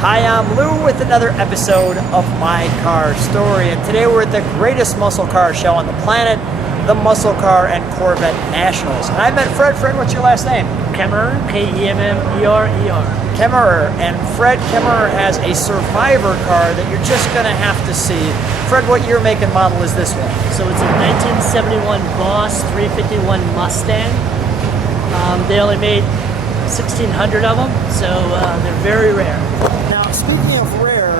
Hi, I'm Lou with another episode of My Car Story, and today we're at the greatest muscle car show on the planet, the Muscle Car and Corvette Nationals. And I met Fred. Fred, what's your last name? Kemmerer, K-E-M-M-E-R-E-R. Kemmerer, and Fred Kemmerer has a Survivor car that you're just going to have to see. Fred, what year, make, and model is this one? So it's a 1971 Boss 351 Mustang. They only made 1,600 of them, so they're very rare. Now, speaking of rare,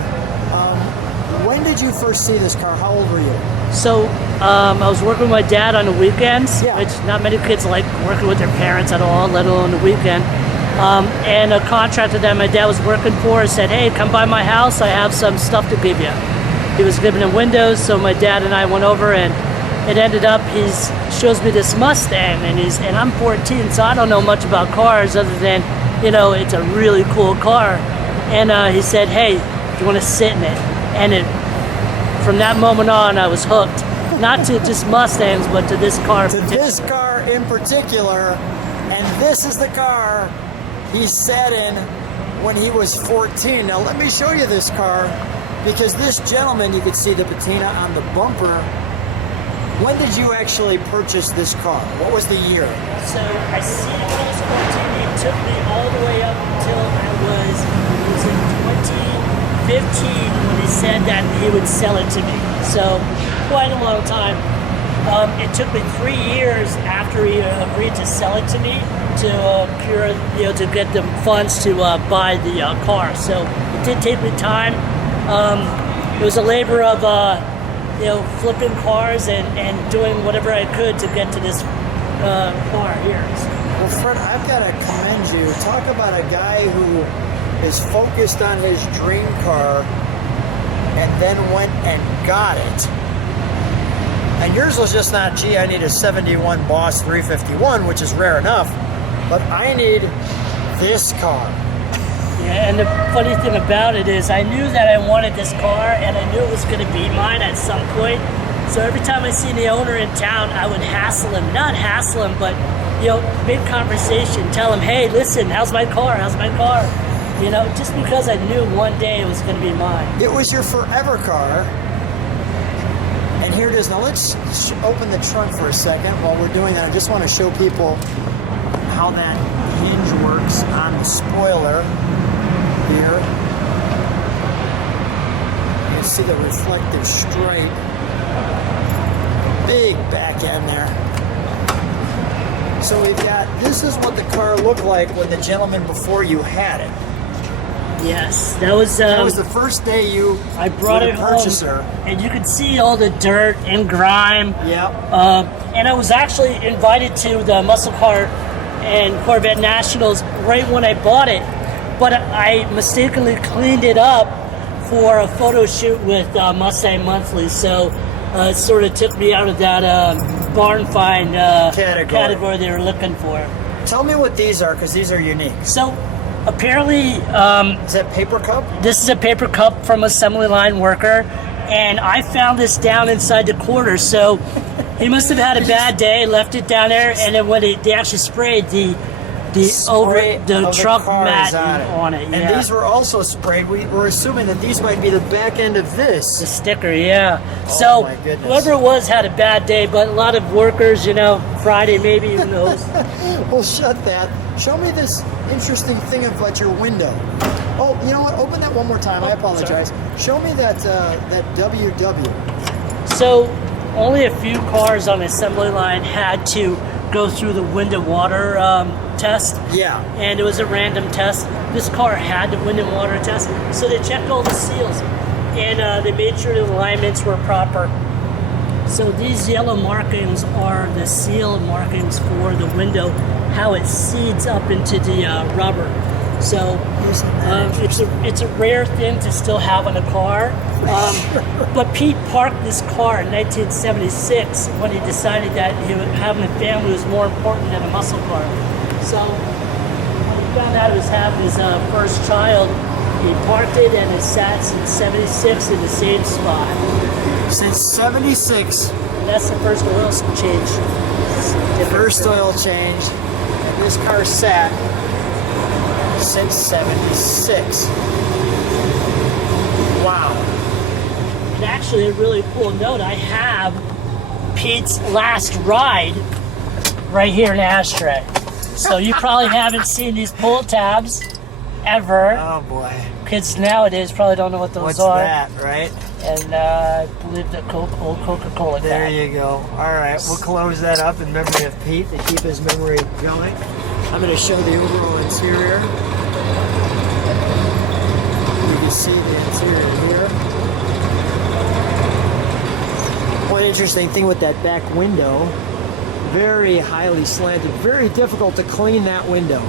when did you first see this car? How old were you? So I was working with my dad on the weekends, Yeah. which not many kids like working with their parents at all, let alone the weekend. And a contractor that my dad was working for said, "Hey, come by my house, I have some stuff to give you." He was giving him windows, so my dad and I went over, and it ended up he shows me this Mustang, and I'm 14, so I don't know much about cars other than, it's a really cool car. And he said, "Hey, do you want to sit in it?" And from that moment on, I was hooked, not to just Mustangs, but to this car. To this car in particular, and this is the car he sat in when he was 14. Now let me show you this car, because this gentleman, you can see the patina on the bumper. When did you actually purchase this car? What was the year? So I see it when I was 14. It took me all the way up until I was in 2015 when he said that he would sell it to me. So quite a long time. It took me 3 years after he agreed to sell it to me to get the funds to buy the car. So it did take me time. It was a labor of flipping cars and doing whatever I could to get to this car here. Well, Fred, I've got to commend you. Talk about a guy who is focused on his dream car and then went and got it. And yours was just not, gee, I need a 71 Boss 351, which is rare enough, but I need this car. Yeah, and the funny thing about it is I knew that I wanted this car, and I knew it was going to be mine at some point. So every time I see the owner in town, I would hassle him. Not hassle him, but, mid-conversation, tell him, "Hey, listen, how's my car? How's my car?" Just because I knew one day it was going to be mine. It was your forever car. And here it is. Now let's open the trunk for a second. While we're doing that, I just want to show people how that hinge works on the spoiler here. You can see the reflective stripe. Big back end there. So we've got, this is what the car looked like when the gentleman before you had it. Yes, that was The first day I brought were it the purchaser. home, and you could see all the dirt and grime. Yep. And I was actually invited to the Muscle Car and Corvette Nationals right when I bought it, but I mistakenly cleaned it up for a photo shoot with Mustang Monthly, so it sort of took me out of that barn find category they were looking for. Tell me what these are, because these are unique. So apparently, Is that paper cup? this is a paper cup from assembly line worker, and I found this down inside the quarter. So he must have had a bad day, left it down there, and then when they actually sprayed the truck mat on it. And Yeah. these were also sprayed. We're assuming that these might be the back end of The this. sticker, yeah. Oh, So my goodness. whoever it was had a bad day, but a lot of workers, Friday maybe, who knows. Well, shut that. Show me this interesting thing about your window. Oh, you know what? Open that one more time. I apologize. Show me that WW. So only a few cars on the assembly line had to go through the wind and water test. Yeah. And it was a random test. This car had the wind and water test, so they checked all the seals, and they made sure the alignments were proper. So these yellow markings are the seal markings for the window, how it seeds up into the rubber. So it's a rare thing to still have on a car. But Pete parked this car in 1976 when he decided that having a family was more important than a muscle car. So when he found out he was having his first child, he parked it, and it sat since 76 in the same spot. Since 76. And that's the first oil change. First oil change. And this car sat since 76. actually a really cool note. I have Pete's last ride right here in the ashtray. So you probably haven't seen these pull tabs ever. Oh boy. Kids nowadays probably don't know what those What's are. that, right? And I believe the old Coca-Cola There guy. you go. All right, we'll close that up in memory of Pete to keep his memory going. I'm going to show the overall interior. You can see the interior here. One interesting thing with that back window, very highly slanted, very difficult to clean that window.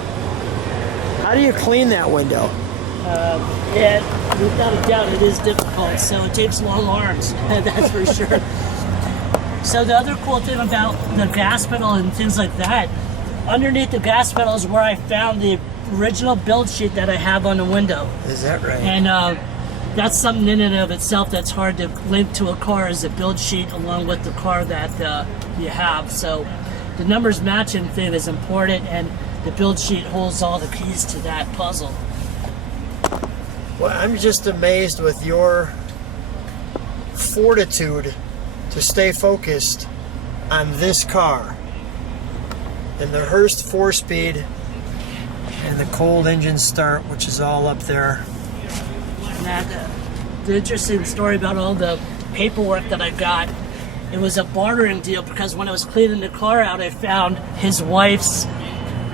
How do you clean that window? Yeah, without a doubt, it is difficult. So it takes long arms, that's for sure. So the other cool thing about the gas pedal and things like that, underneath the gas pedal is where I found the original build sheet that I have on the window. Is that right? And that's something in and of itself that's hard to link to a car as a build sheet along with the car that you have. So the numbers matching thing is important, and the build sheet holds all the keys to that puzzle. Well, I'm just amazed with your fortitude to stay focused on this car. And the Hurst 4-speed and the cold engine start, which is all up there. And that, the interesting story about all the paperwork that I got, it was a bartering deal because when I was cleaning the car out, I found his wife's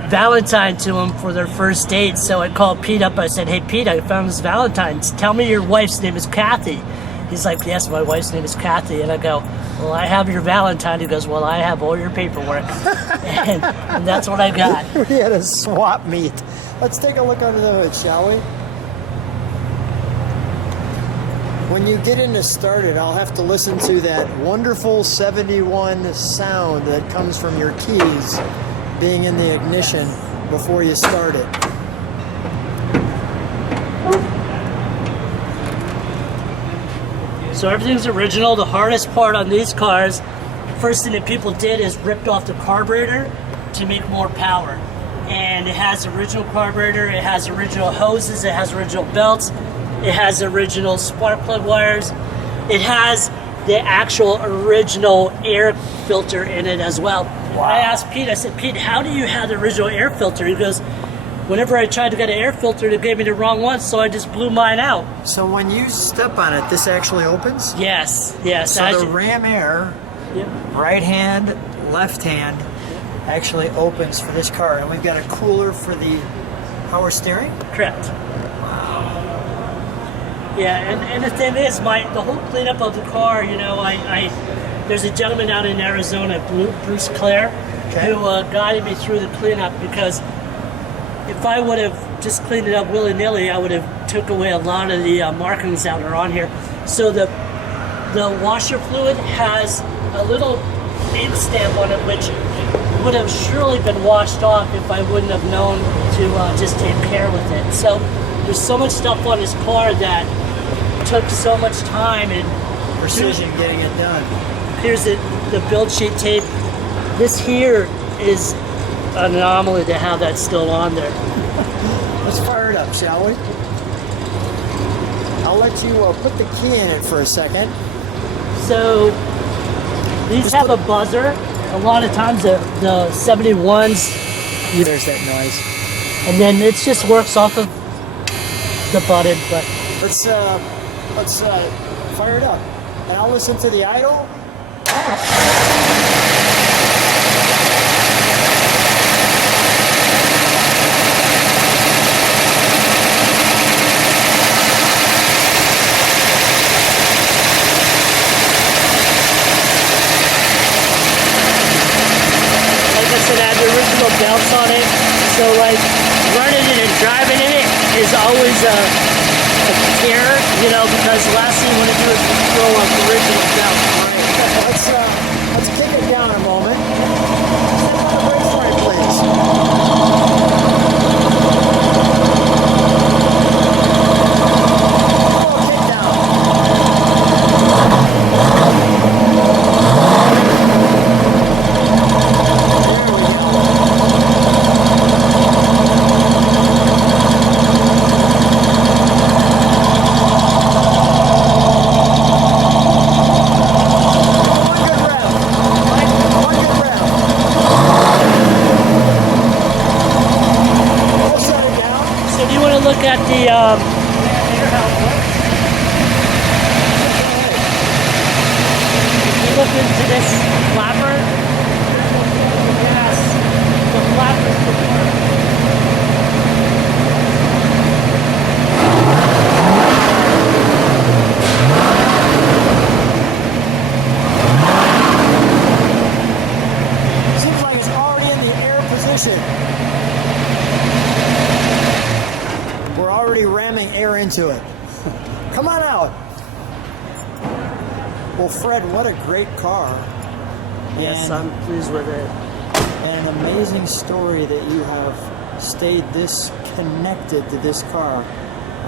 Valentine to him for their first date. So I called Pete up. I said, "Hey Pete, I found this Valentine. Tell me your wife's name is Kathy." He's like, "Yes, my wife's name is Kathy." And I go, "Well, I have your Valentine." He goes, "Well, I have all your paperwork." and that's what I got. We had a swap meet. Let's take a look under the hood, shall we? When you get into started, I'll have to listen to that wonderful 71 sound that comes from your keys being in the ignition before you start it. So everything's original. The hardest part on these cars, first thing that people did is ripped off the carburetor to make more power. And it has original carburetor, it has original hoses, it has original belts, it has original spark plug wires, it has the actual original air filter in it as well. Wow. I asked Pete, I said, "Pete, how do you have the original air filter?" He goes, "Whenever I tried to get an air filter, they gave me the wrong one, so I just blew mine out." So when you step on it, this actually opens? Yes. So the ram air, Yep. right hand, left hand, actually opens for this car. And we've got a cooler for the power steering? Correct. Yeah, and the thing is, the whole cleanup of the car, you know, there's a gentleman out in Arizona, Bruce Clare, who guided me through the cleanup, because if I would have just cleaned it up willy-nilly, I would have took away a lot of the markings that are on here. So the washer fluid has a little name stamp on it, which would have surely been washed off if I wouldn't have known to just take care with it. So there's so much stuff on this car that took so much time and Precision getting it done. Here's the build sheet tape. This here is an anomaly to have that still on there. Let's fire it up, shall we? I'll let you put the key in it for a second. So these have a buzzer. A lot of times the 71s, There's that noise. and then it just works off of the button. But Let's fire it up. And I'll listen to the idle. Belts on it, so like running it and driving in it is always a care, you know, because the last thing you want to do is throw up the original belt. Let's kick it down a moment. Step on the brakes right, please. Oh, kick down. at the air outlet. If you look into this flapper, yes, the flapper is the part. Seems like it's already in the air position. We're already ramming air into it. Come on out. Well, Fred, what a great car. Yes, And- I'm pleased with it. and an amazing story that you have stayed this connected to this car.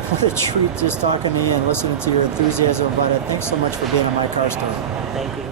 What a treat just talking to you and listening to your enthusiasm about it. Thanks so much for being on My Car Story. Thank you.